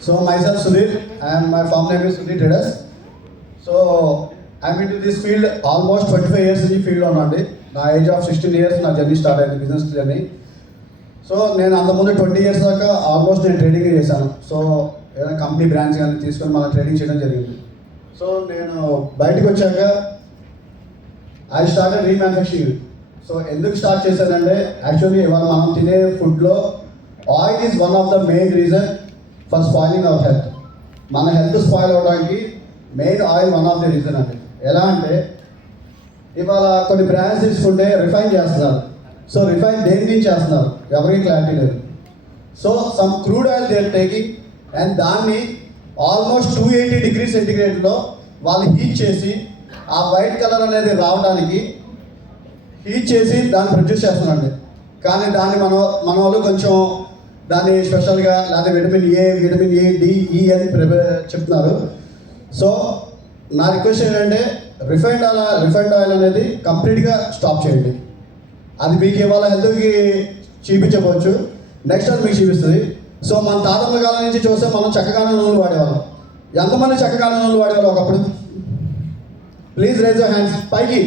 So myself Sudhir, and my farm name is Sudhir Traders. So I'm into this field almost 25 years in the field onandi. Na age of 16 years na journey start ayindi, business journey. So నేను అంతకుముందు 20 years దాకా almost నేను trading చేశాను. So ఏదైనా company branch కానీ తీసుకొని మన trading చేయడం జరిగింది. సో నేను బయటకు వచ్చాక ఐ స్టార్టెడ్ రీమ్యానుఫ్యాక్చరింగ్. సో ఎందుకు స్టార్ట్ చేశానంటే యాక్చువల్లీ ఇవాళ మనం తినే ఫుడ్లో oil is one of the main reason for spoiling our health. మన హెల్త్ స్పాయిల్ అవ్వడానికి main oil one of the reason అండి. ఎలా అంటే ఇవాళ కొన్ని బ్రాండ్స్ తీసుకుంటే రిఫైన్ చేస్తున్నారు. సో రిఫైన్ దేని నుంచి చేస్తున్నారు ఎవరికి క్లారిటీ లేదు. So some crude oil they are taking and దాన్ని ఆల్మోస్ట్ 280 degrees సెంటిగ్రేడ్లో వాళ్ళు హీట్ చేసి ఆ వైట్ కలర్ అనేది రావడానికి హీట్ చేసి దాన్ని ప్రొడ్యూస్ చేస్తున్నారండి. కానీ దాన్ని మన వాళ్ళు కొంచెం దాన్ని స్పెషల్గా లేదా విటమిన్ ఏ డి ఈ అని చెప్తున్నారు. సో నా రిక్వెస్ట్ ఏంటంటే రిఫైన్డ్ ఆయిల్ అనేది కంప్లీట్గా స్టాప్ చేయండి. అది మీకు ఇవాళ హెల్త్కి చూపించవచ్చు, నెక్స్ట్ అది మీకు చూపిస్తుంది. సో మన తాతల కాలం నుంచి చూస్తే మనం చక్కగానే నూనెలు వాడేవాళ్ళం. ఎంతమంది చక్కగానే నూనెలు వాడేవాళ్ళం ఒకప్పుడు? ప్లీజ్ రేజ్ యువర్ హ్యాండ్స్ పైకి.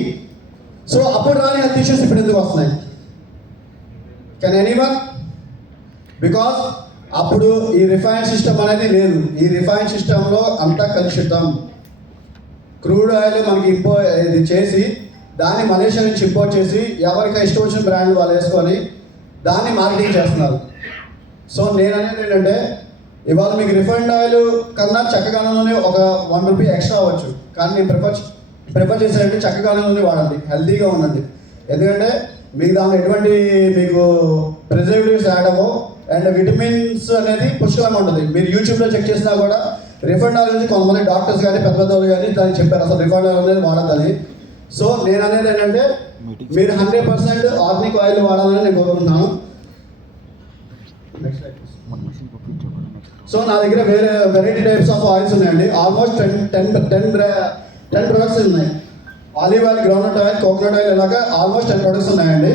సో అప్పుడు రాని హెల్త్ ఇష్యూస్ ఇప్పుడు ఎందుకు వస్తున్నాయి? Can anyone? బికాస్ అప్పుడు ఈ రిఫైన్ సిస్టమ్ అనేది లేదు. ఈ రిఫైన్ సిస్టంలో అంతా కలుషితం. క్రూడ్ ఆయిల్ మనకి ఇది చేసి దాన్ని మలేషియా నుంచి ఇంపోర్ట్ చేసి ఎవరికి ఇష్టం వచ్చిన బ్రాండ్ వాళ్ళు వేసుకొని దాన్ని మార్కెటింగ్ చేస్తున్నారు. సో నేను అనేది ఏంటంటే ఇవాళ మీకు రిఫైన్డ్ ఆయిల్ కన్నా చక్కగానే ఒక ₹1 ఎక్స్ట్రా అవ్వచ్చు, కానీ నేను ప్రిఫర్ చేసేదంటే చక్కగానే వాడండి, హెల్తీగా ఉండండి. ఎందుకంటే మీకు దాంట్లో ఎటువంటి మీకు ప్రిజర్వేటివ్స్ యాడ్ అవ్వవు అండ్ విటమిన్స్ అనేది పుష్కలంగా ఉంటుంది. మీరు యూట్యూబ్లో చెక్ చేసినా కూడా రిఫైన్డ్ ఆయిల్ నుంచి కొంతమంది డాక్టర్స్ కానీ పెద్ద వాళ్ళు కానీ దాన్ని చెప్పారు అసలు రిఫైన్డ్ ఆయిల్ అనేది వాడద్దని. సో నేను అనేది ఏంటంటే మీరు 100% ఆర్గానిక్ ఆయిల్ వాడాలని నేను కోరుకుంటున్నాను. సో నా దగ్గర వేరే వెరైటీ టైప్స్ ఆఫ్ ఆయిల్స్ ఉన్నాయండి. ఆల్మోస్ట్ 10 ప్రొడక్ట్స్ ఉన్నాయి. Olive oil, groundnut oil, coconut oil ఇలాగా ఆల్మోస్ట్ 10 ప్రొడక్ట్స్ ఉన్నాయండి.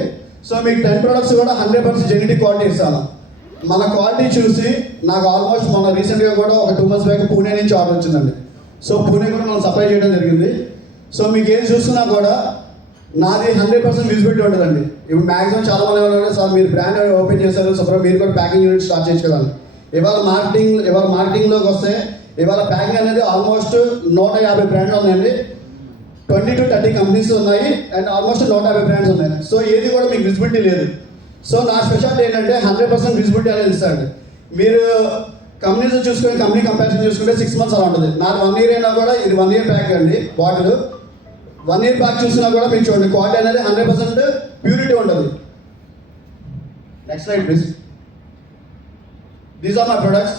సో మీకు 10 ప్రొడక్ట్స్ కూడా 100% జెనెటిక్ క్వాలిటీ ఇస్తాను. మన క్వాలిటీ చూసి నాకు ఆల్మోస్ట్ మన రీసెంట్గా కూడా ఒక 2 months బ్యాక్ పూణే నుంచి ఆర్డర్ వచ్చిందండి. సో పూణే కూడా మనం సప్లై చేయడం జరిగింది. సో మీకు ఏది చూస్తున్నా కూడా నాది 100% విజిబిలిటీ ఉంటుందండి. ఇప్పుడు మ్యాక్సిమం చాలా మంది ఏమన్నా సార్ మీరు బ్రాండ్ ఓపెన్ చేశారు, సో మీరు కూడా ప్యాకింగ్ యూనిట్ స్టార్ట్ చేయొచ్చు కదా. ఇవాళ మార్కెటింగ్లోకి వస్తే ఇవాళ ప్యాకింగ్ అనేది ఆల్మోస్ట్ 150 బ్రాండ్లు ఉన్నాయండి. 20 to 30 కంపెనీస్ ఉన్నాయి అండ్ ఆల్మోస్ట్ 150 బ్రాండ్స్ ఉన్నాయి. సో ఏది కూడా మీకు విజిబిలిటీ లేదు. సో నా స్పెషాలిటీ ఏంటంటే 100% విజిబిలిటీ అనేది ఇస్తాండి. మీరు కంపెనీస్ చూసుకొని కంపెనీ కంపారిజన్ చూసుకుంటే 6 months అలా ఉంటుంది. నాకు 1 year అయినా కూడా ఇది 1 year ప్యాక్ అండి. బాటిల్ 1 year ప్యాక్ చూసినా కూడా మీకు చూడండి క్వాలిటీ అనేది 100% ప్యూరిటీ ఉంటుంది. Next slide please. These are my products.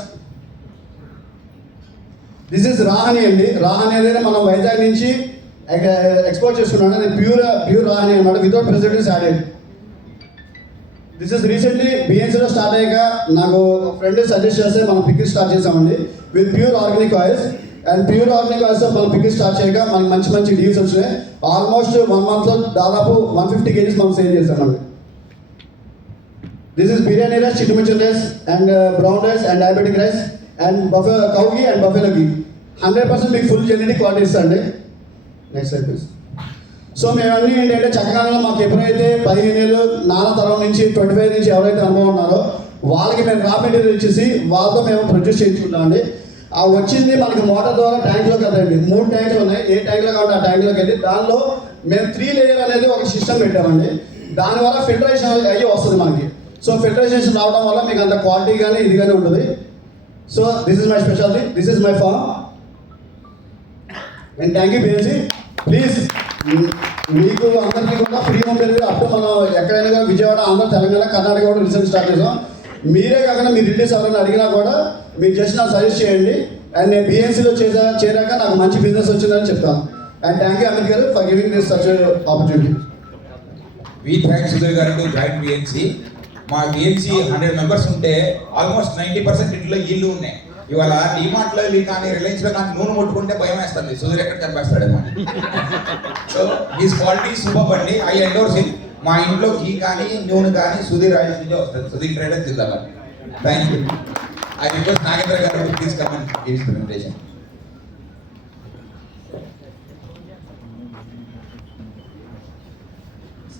This is రాహని అండి. రాహని అనేది మనం వైజాగ్ నుంచి ఎక్స్పోర్ట్ చేసుకున్నాను. అది ప్యూర్ రాహని అనమాట, without preservatives added. This is recently బిఎన్సీలో స్టార్ట్ అయ్యాక నాకు ఫ్రెండ్ సజెస్ట్ చేస్తే మనం పికిల్ స్టార్ట్ చేసామండి with pure organic oils. And pure organic oils మనం పికిల్ స్టార్ట్ చేయగా మనకి మంచి డీల్స్ వచ్చినాయి. ఆల్మోస్ట్ 1 monthలో దాదాపు 150 kgs మనం సేల్ చేసామండి. This is biryani rice, chicken mirchi rice and brown rice and diabetic rice and cow ghee and buffalo ghee. 100% మీకు ఫుల్ జెనెటిక్ క్వాలిటీ ఇస్తాండి. Next slide please. సో మేమన్నీ ఏంటంటే చక్కగానే మాకు ఎప్పుడైతే 15 ఏళ్ళు నాన్న తరం నుంచి 25 నుంచి ఎవరైతే అనుభవం ఉన్నారో వాళ్ళకి మేము రా మెటీరియల్ ఇచ్చేసి వాళ్ళతో మేము ప్రొడ్యూస్ చేయించుకుంటామండి. ఆ వచ్చింది మనకి మోటార్ ద్వారా ట్యాంక్లోకి వెళ్తాయండి. 3 ట్యాంకులు ఉన్నాయి. ఏ ట్యాంక్లో కాబట్టి ఆ ట్యాంక్లోకి వెళ్ళి దానిలో మేము 3 లేయర్ అనేది ఒక సిస్టమ్ పెట్టామండి. దానివల్ల ఫిల్టరేషన్ అయ్యి వస్తుంది మనకి. సో ఫిల్టరేషన్ రావడం వల్ల మీకు అంత క్వాలిటీ కానీ ఇది కానీ ఉంటుంది. So this is my speciality, this is my farm and thank you BNC. Please మీకు అందరికీ కూడా ఫ్రీ హోమ్ డెలివరీ అప్పుడు మనం ఎక్కడైనా కానీ విజయవాడ, ఆంధ్ర, తెలంగాణ, కర్ణాటక కూడా రీసెంట్ స్టార్ట్ చేసాం. మీరే కాకుండా మీ రిలేటివ్స్ ఎవరైనా అడిగినా కూడా మీరు జస్ట్ నాకు సజెస్ట్ చేయండి. అండ్ నేను బిఎన్సీలో చేరాక నాకు మంచి బిజినెస్ వచ్చిందని చెప్తాను. And thank you Amit garu for giving this such opportunity. We thanks Sudheer garu to join BNC. మా బిఎన్సీ 100 members ఉంటే ఆల్మోస్ట్ 90% ఇంట్లో ఇల్లు ఉన్నాయి. ఇవాళ డిమార్ట్లో కానీ రిలయన్స్లో కానీ నూనె ముట్టుకుంటే భయం వేస్తుంది, సుధీర్ ఎక్కడ చంపేస్తాడేమో. సో దిస్ క్వాలిటీ సూపర్ అండి. I endorse in. మా ఇంట్లో ఘీ కానీ నూనె కానీ సుధీర్ ఆయిల్స్ నుంచే వస్తుంది. Sudheer traders Zindabad. Thank you. I request Nagendra garu to please come and give his presentation.